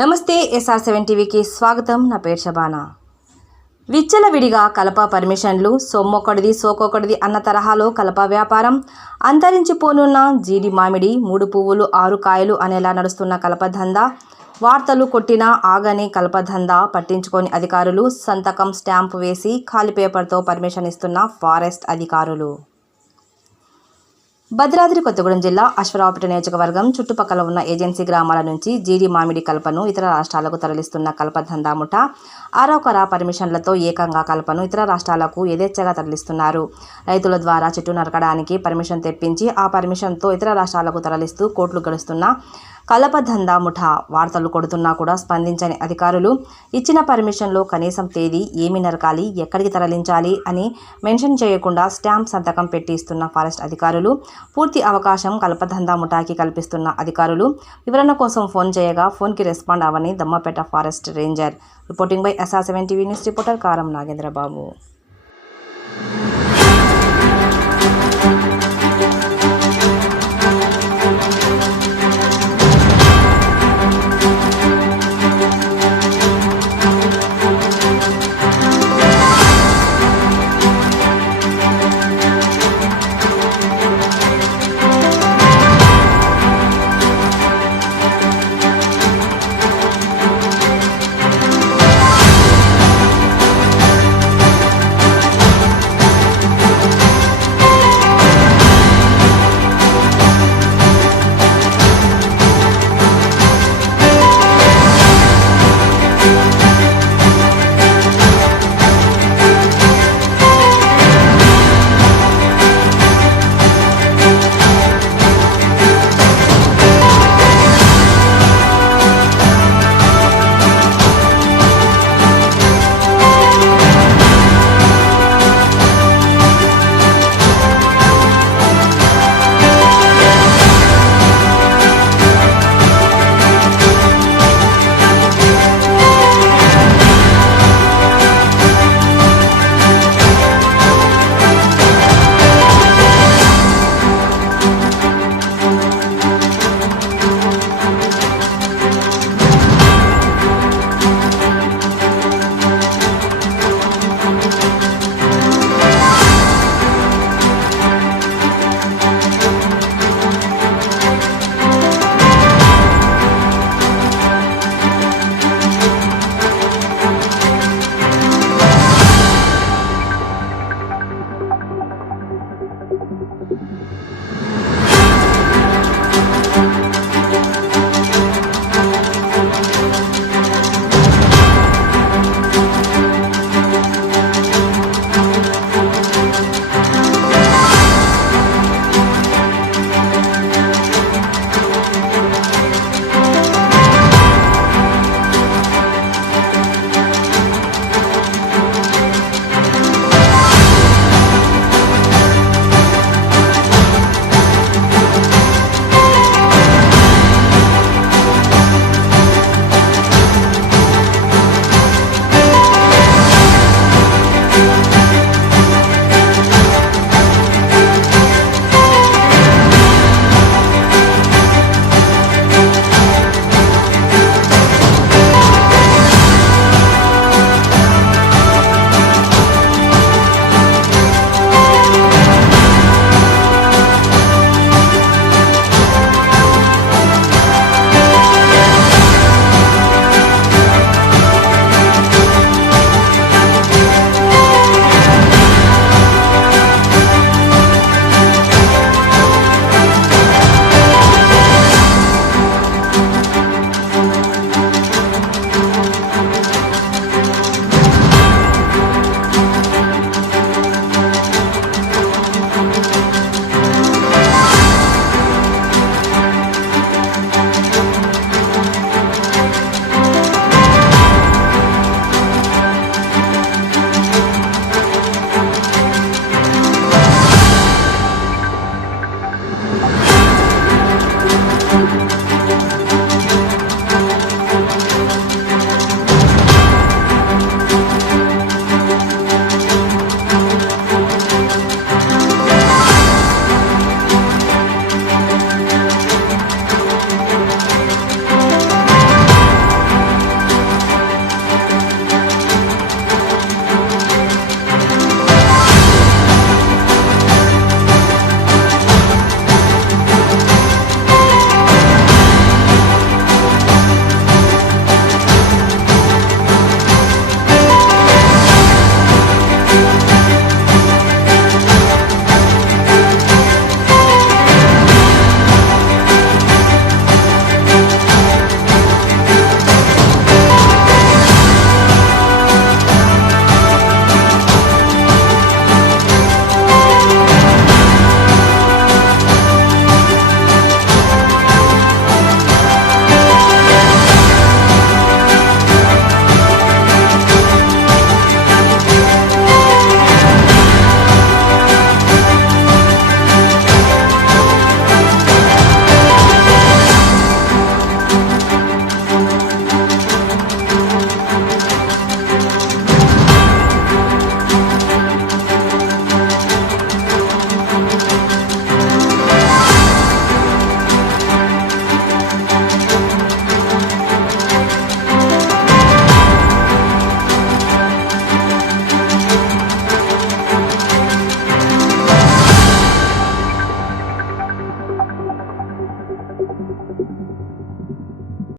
నమస్తే SR seven టీవీకి స్వాగతం. నా పేరు శబానా. విచ్చలవిడిగా కలప పర్మిషన్లు సొమ్మొకటిది సోకొకటిది అన్న తరహాలో కలప వ్యాపారం అంతరించిపోనున్న జీడి మామిడి మూడు పువ్వులు ఆరు కాయలు అనేలా నడుస్తున్న కలప దందా వార్తలు కొట్టినా ఆగని కలప దందా పట్టించుకొని అధికారులు సంతకం స్టాంపు వేసి ఖాళీ పేపర్తో పర్మిషన్ ఇస్తున్న ఫారెస్ట్ అధికారులు. భద్రాద్రి కొత్తగూడెం జిల్లా అశ్వరావుపేట నియోజకవర్గం చుట్టుపక్కల ఉన్న ఏజెన్సీ గ్రామాల నుంచి జీడి మామిడి కలపను ఇతర రాష్ట్రాలకు తరలిస్తున్న కలప దందా ఆరోకరా పర్మిషన్లతో ఏకంగా కలపను ఇతర రాష్ట్రాలకు యథేచ్ఛగా తరలిస్తున్నారు. రైతుల ద్వారా చెట్టు నరకడానికి పర్మిషన్ తెప్పించి ఆ పర్మిషన్తో ఇతర రాష్ట్రాలకు తరలిస్తూ కోట్లు గడుస్తున్న కలప దందా ముఠా వార్తలు కొడుతున్నా కూడా స్పందించని అధికారులు ఇచ్చిన పర్మిషన్లో కనీసం తేదీ ఏమి నరకాలి ఎక్కడికి తరలించాలి అని మెన్షన్ చేయకుండా స్టాంప్ సంతకం పెట్టి ఇస్తున్న ఫారెస్ట్ అధికారులు పూర్తి అవకాశం కల్పదందా ముఠాకి కల్పిస్తున్న అధికారులు వివరణ కోసం ఫోన్ చేయగా ఫోన్కి respond Avani Dammapeta forest ranger. Reporting by SR seven TV news reporter Karam Nagendrababu.